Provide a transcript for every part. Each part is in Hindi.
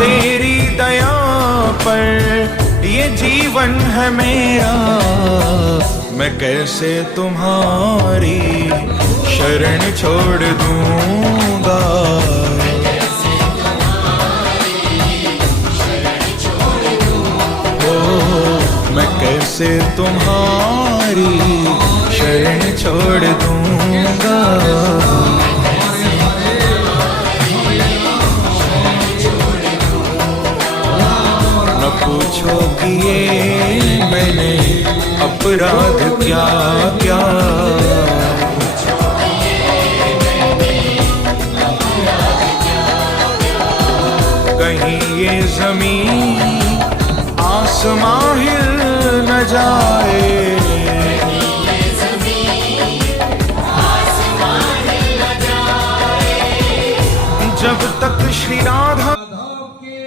तेरी दया पर ये जीवन है मेरा, मैं कैसे तुम्हारी शरण छोड़ दूंगा। मैं कैसे तुम्हारी शरण छोड़ दूंगा। न पूछो कि ये मैंने अपराध क्या क्या, कहीं ये जमीन आसमां हिल न जाए, जब तक श्री राधा के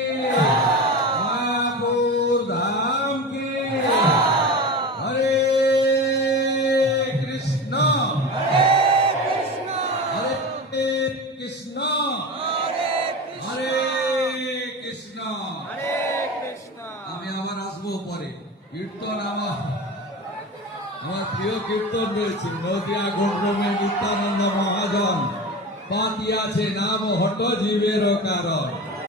मायापुर धाम के हरे कृष्णा हरे कृष्णा हरे कृष्णा हरे कृष्णा हरे कृष्णा। আমি আবার আসবো পরে। কীর্তন আমার প্রিয় কীর্তন রয়েছে, নদিয়া গৌরমে নিত্যানন্দ মহাজন পাতি আছে নাম হট জীবের কারণ।